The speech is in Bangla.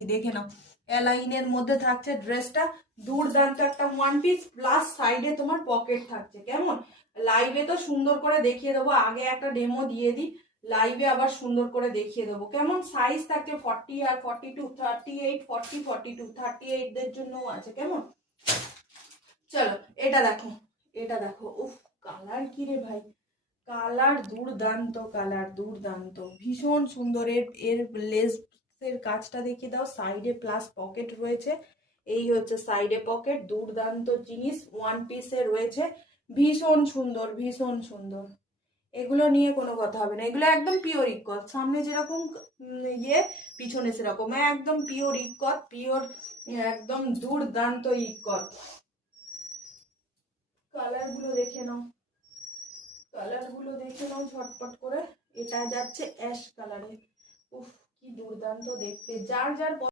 দেখে নাও, অ্যালাইনের মধ্যে থাকছে ড্রেসটা, দুর্দান্ত একটা ওয়ান পিস, প্লাস সাইডে তোমার পকেট থাকছে। কেমন? লাইভে তো সুন্দর করে দেখিয়ে দেবো, আগে একটা ডেমো দিয়ে দিই, লাইভে আবার সুন্দর করে দেখিয়ে দেবো। কেমন? সাইজ থাকছে 40 আর 42, 38, 40, 42, 38দের জন্যও আছে। কেমন? চলো এটা দেখো, এটা দেখো, উফ কালার কি রে ভাই, কালার দুর্দান্ত, কালার দুর্দান্ত, ভীষণ সুন্দর। এর লেসের কাজটা দেখিয়ে দাও, সাইডে প্লাস পকেট রয়েছে, এই হচ্ছে সাইডে পকেট, দুর্দান্ত জিনিস, ওয়ান পিসে রয়েছে, ভীষণ সুন্দর, ভীষণ সুন্দর। এগুলো নিয়ে কোনো কথা হবে না, এগুলো একদম পিওর ইকত, সামনে যেরকম পিছনে সেরকম, একদম পিওর ইকত, পিওর একদম দুর্দান্ত ইকত। কালারগুলো দেখে নাও, কালারগুলো দেখে নাও ঝটপট করে। এটা যাচ্ছে অ্যাশ কালারে, উফ কি দুর্দান্ত দেখতে। যার যার